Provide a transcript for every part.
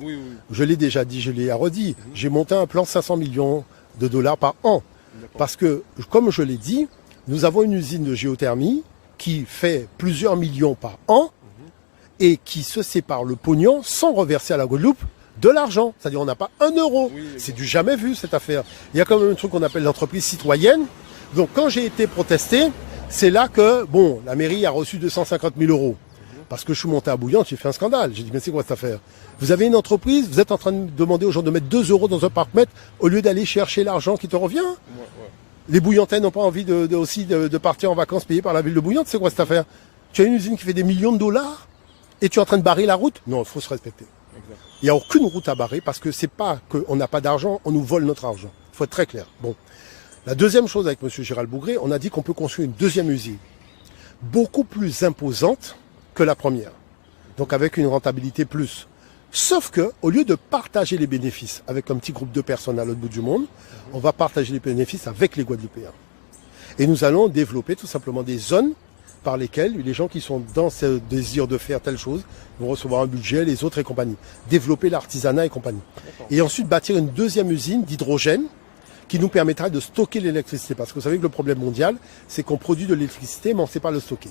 Oui, oui. Je l'ai déjà dit, je l'ai redit. J'ai monté un plan 500 millions de dollars par an. Parce que, comme je l'ai dit, nous avons une usine de géothermie qui fait plusieurs millions par an et qui se sépare le pognon sans reverser à la Guadeloupe de l'argent. C'est-à-dire on n'a pas un euro. Oui, C'est du jamais vu cette affaire. Il y a quand même un truc qu'on appelle l'entreprise citoyenne. Donc quand j'ai été protesté, c'est là que, bon, la mairie a reçu 250 000 euros. Parce que je suis monté à Bouillante, j'ai fait un scandale. J'ai dit, mais c'est quoi cette affaire? Vous avez une entreprise, vous êtes en train de demander aux gens de mettre 2 euros dans un parc-mètre au lieu d'aller chercher l'argent qui te revient. Les Bouillantais n'ont pas envie aussi de partir en vacances payées par la ville de Bouillante. C'est quoi cette affaire? Tu as une usine qui fait des millions de dollars et tu es en train de barrer la route? Non, il faut se respecter. Exact. Il n'y a aucune route à barrer parce que c'est pas qu'on n'a pas d'argent, on nous vole notre argent. Il faut être très clair. Bon. La deuxième chose avec M. Gérald Bougré, on a dit qu'on peut construire une deuxième usine beaucoup plus imposante que la première. Donc avec une rentabilité plus. Sauf que, au lieu de partager les bénéfices avec un petit groupe de personnes à l'autre bout du monde, on va partager les bénéfices avec les Guadeloupéens. Et nous allons développer tout simplement des zones par lesquelles les gens qui sont dans ce désir de faire telle chose vont recevoir un budget, les autres et compagnie. Développer l'artisanat et compagnie. Et ensuite bâtir une deuxième usine d'hydrogène qui nous permettra de stocker l'électricité. Parce que vous savez que le problème mondial, c'est qu'on produit de l'électricité, mais on ne sait pas le stocker.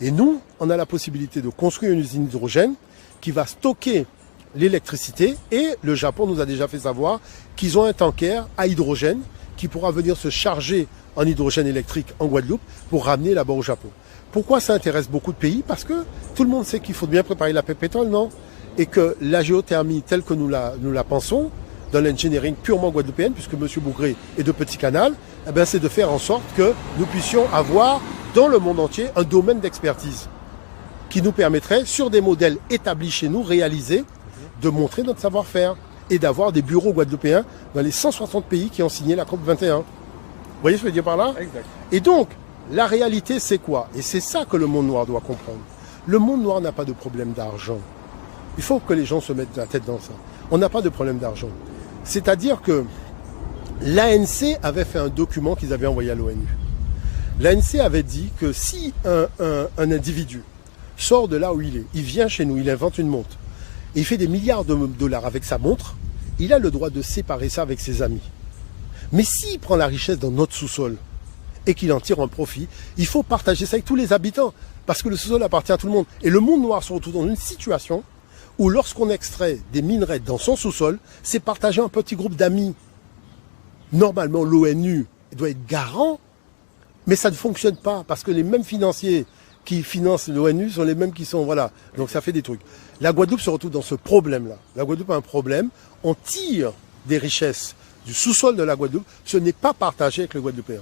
Et nous, on a la possibilité de construire une usine d'hydrogène qui va stocker l'électricité. Et le Japon nous a déjà fait savoir qu'ils ont un tanker à hydrogène qui pourra venir se charger en hydrogène électrique en Guadeloupe pour ramener là-bas au Japon. Pourquoi ça intéresse beaucoup de pays? Parce que tout le monde sait qu'il faut bien préparer la pétrole, non? Et que la géothermie telle que nous la pensons, dans l'engineering purement guadeloupéenne, puisque M. Bougré est de Petit Canal, eh bien, c'est de faire en sorte que nous puissions avoir dans le monde entier un domaine d'expertise qui nous permettrait, sur des modèles établis chez nous, réalisés, de montrer notre savoir-faire et d'avoir des bureaux guadeloupéens dans les 160 pays qui ont signé la COP 21. Vous voyez ce que je veux dire par là? Exact. Et donc, la réalité, c'est quoi? Et c'est ça que le monde noir doit comprendre. Le monde noir n'a pas de problème d'argent. Il faut que les gens se mettent la tête dans ça. On n'a pas de problème d'argent. C'est-à-dire que l'ANC avait fait un document qu'ils avaient envoyé à l'ONU. L'ANC avait dit que si un individu sort de là où il vient chez nous, il invente une montre, et il fait des milliards de dollars avec sa montre, il a le droit de séparer ça avec ses amis. Mais s'il prend la richesse dans notre sous-sol et qu'il en tire un profit, il faut partager ça avec tous les habitants, parce que le sous-sol appartient à tout le monde. Et le monde noir se retrouve dans une situation où lorsqu'on extrait des minerais dans son sous-sol, c'est partagé un petit groupe d'amis. Normalement, l'ONU doit être garant, mais ça ne fonctionne pas, parce que les mêmes financiers qui financent l'ONU sont les mêmes qui sont... Voilà, donc ça fait des trucs. La Guadeloupe se retrouve dans ce problème-là. La Guadeloupe a un problème, on tire des richesses du sous-sol de la Guadeloupe, ce n'est pas partagé avec le Guadeloupéen.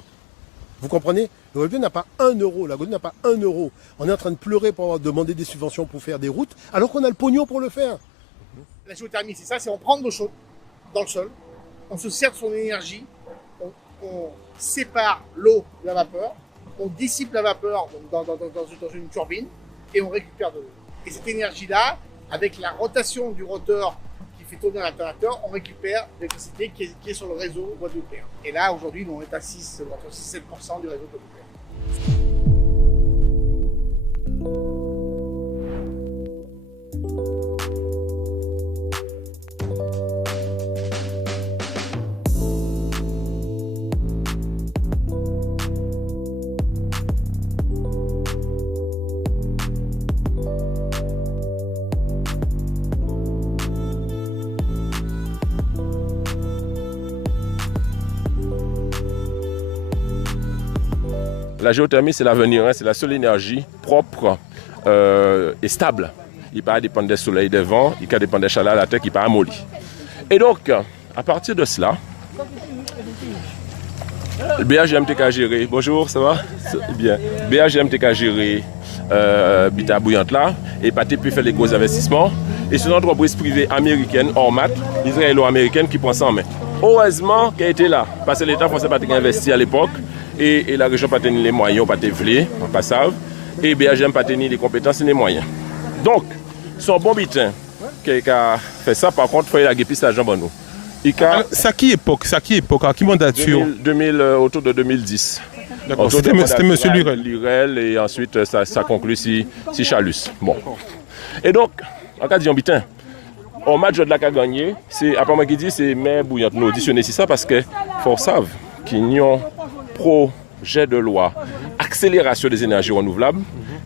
Vous comprenez? Le Guadeloupe n'a pas 1 euro, la Guadeloupe n'a pas 1 euro. On est en train de pleurer pour avoir demandé des subventions pour faire des routes, alors qu'on a le pognon pour le faire. La géothermie, c'est ça, c'est on prend de l'eau chaude dans le sol, on se sert de son énergie, on sépare l'eau de la vapeur, on dissipe la vapeur dans une turbine et on récupère de l'eau. Et cette énergie-là, avec la rotation du rotor qui fait tourner l'alternateur, on récupère l'électricité qui est sur le réseau guadeloupéen. Et là, aujourd'hui, on est à entre 6 et 7% du réseau guadeloupéen. La géothermie, c'est l'avenir, hein, c'est la seule énergie propre et stable. Il ne peut pas dépendre des soleils, des vents, il peut dépendre des chaleurs de la terre qui peut amollir. Et donc, à partir de cela, le BHMTK géré, bonjour, ça va? Bien. BHMTK géré Bita Bouillante là, et Pathé peut faire les gros investissements. Et c'est une entreprise privée américaine, Ormat, israélo-américaine, qui prend ça en main. Heureusement qu'elle était là, parce que l'État français n'a pas investi à l'époque, et la région n'a pas les moyens, pas voulu, on pas savent, et BHM n'a pas les compétences et les moyens. Donc, son bon bitin qui a fait ça, par contre, il faut y aller à Jean Bono. Ça qui époque, à qui mandature? 2000, autour de 2010. D'accord, c'était M. Lurel. Lurel, et ensuite ça conclut si Chalus. Bon. Et donc, en cas de bitin, On match de la qui a gagné, c'est après moi qui dit c'est mer bouillante. Nous auditionnons ici ça parce que faut savoir qu'il y a un projet de loi accélération des énergies renouvelables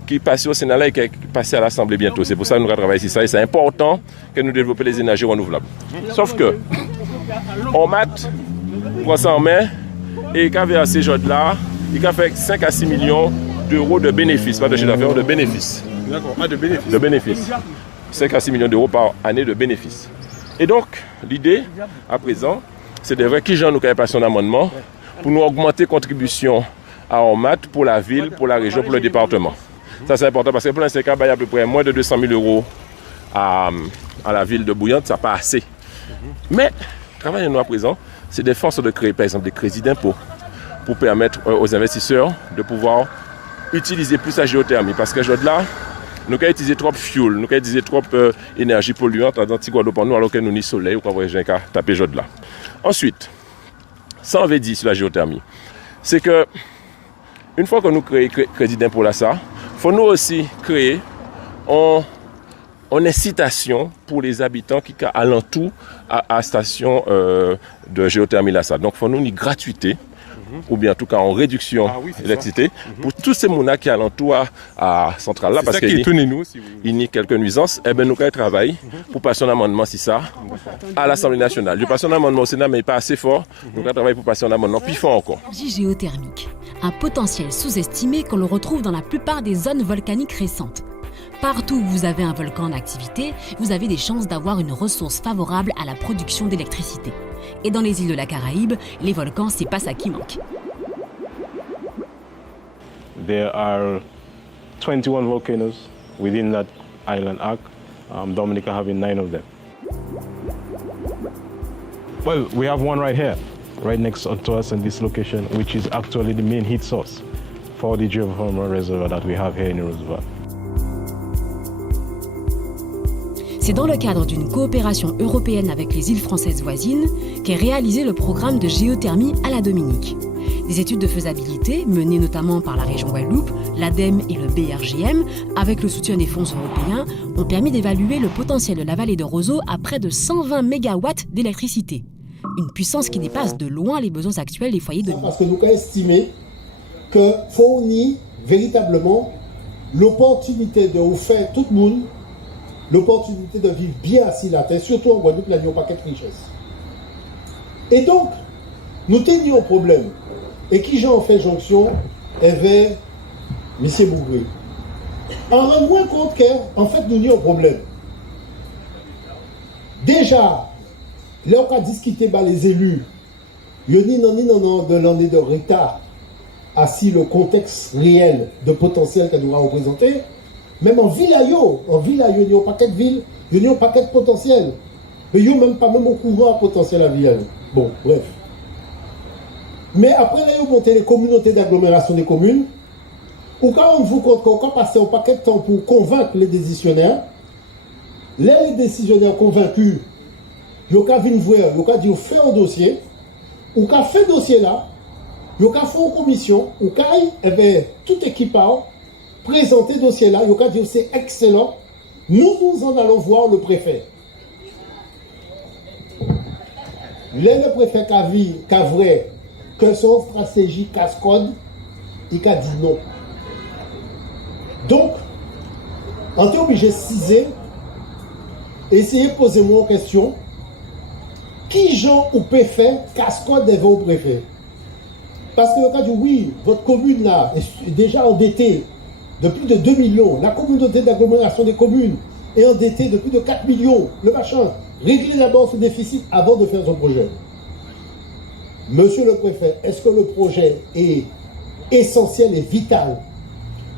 qui passe au Sénat et qui est passé à l'Assemblée bientôt. C'est pour ça que nous travaillons ici ça et c'est important que nous développions les énergies renouvelables. Sauf que on mat prend ça en main et quand vers ces gens-là, il a fait 5 à 6 millions d'euros de bénéfices, pas de chiffre d'affaires, de bénéfices. D'accord, de bénéfices. De bénéfices. 5 à 6 millions d'euros par année de bénéfices. Et donc, l'idée, à présent, c'est de voir qui j'en nous passer un amendement pour nous augmenter contribution à ONMAT pour la ville, pour la région, pour le département. Ça, c'est important parce que pour l'instant, il y a à peu près moins de 200 000 euros à la ville de Bouillante, ça n'a pas assez. Mais, travail nous à présent, c'est de forces de créer, par exemple, des crédits d'impôt pour permettre aux investisseurs de pouvoir utiliser plus la géothermie. Parce que là, nous avons utilisé trop de fuel, nous avons utilisé trop d'énergie polluante dans Guadeloupe, alors que nous ni soleil ou quand vous avez tapé là. Ensuite, ça on veut dire sur la géothermie, c'est que une fois que nous créons crédit d'impôt là, ça, il faut nous aussi créer une incitation pour les habitants qui sont alentour à la station de géothermie là, ça. Donc il faut nous une gratuité. Ou bien en tout cas en réduction d'électricité pour tous ces mounas qui alentour à centrale là parce qu'il y a quelques nuisances. Et bien nous allons travailler pour passer un amendement si ça à l'Assemblée nationale. Je passe un amendement au Sénat mais pas assez fort. Nous allons travailler pour passer un amendement plus fort encore. Géothermique, un potentiel sous-estimé que l'on retrouve dans la plupart des zones volcaniques récentes. Partout où vous avez un volcan en activité, vous avez des chances d'avoir une ressource favorable à la production d'électricité. Et dans les îles de la Caraïbe, les volcans, c'est pas ça qui manque. There are 21 volcanoes within that island arc, Dominica having 9 of them. Well, we have one right here, right next to us in this location, which is actually the main heat source for the geothermal reservoir that we have here in Roosevelt. C'est dans le cadre d'une coopération européenne avec les îles françaises voisines qu'est réalisé le programme de géothermie à la Dominique. Des études de faisabilité, menées notamment par la région Guadeloupe, l'ADEME et le BRGM, avec le soutien des fonds européens, ont permis d'évaluer le potentiel de la vallée de Roseau à près de 120 MW d'électricité. Une puissance qui dépasse de loin les besoins actuels des foyers de l'île. Parce que nous avons estimé que fournit véritablement l'opportunité de offrir tout le monde l'opportunité de vivre bien assis la terre, surtout en Guadeloupe, là, il n'y a pas de richesse. Et donc, nous tenions un problème. Et qui j'en fait jonction avec M. Bougré. En rendant compte qu'en fait, nous n'avons un problème. Déjà, là, on a discuté par les élus, il y a ni non de l'année de retard, assis le contexte réel de potentiel qu'elle doit représenter. Même en ville, il y a un paquet de villes, il y a un paquet de potentiel. Mais il n'y a même pas au courant à potentiel à ville. Bon, bref. Mais après, il y a monté les communautés d'agglomération des communes, où quand on vous compte qu'on a passé un paquet de temps pour convaincre les décisionnaires, les décisionnaires convaincus, ils ont venir voir, ils ont dit, fait un dossier, ou qu'on fait dossier là, ils ont fait une commission, ou qu'on tout équipant, présenter le dossier là, il y a dit c'est excellent, nous en allons voir le préfet. Le préfet qui a vrai que son stratégie casse-code, il a dit non. Donc, on est obligé de ciser, essayer de poser moi une question, qui Jean ou préfet casse-code devant le préfet? Parce que le cas dit oui, votre commune là est déjà endettée de plus de 2 millions. La communauté d'agglomération des communes est endettée de plus de 4 millions. Le machin. Réglez d'abord ce déficit avant de faire son projet. Monsieur le préfet, est-ce que le projet est essentiel et vital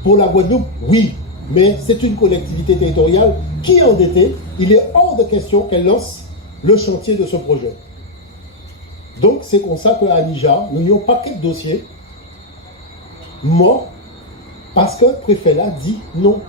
pour la Guadeloupe? Oui, mais c'est une collectivité territoriale qui est endettée. Il est hors de question qu'elle lance le chantier de ce projet. Donc c'est comme ça qu'à Anija, nous n'avons pas qu'un dossier mort parce que le préfet là dit non.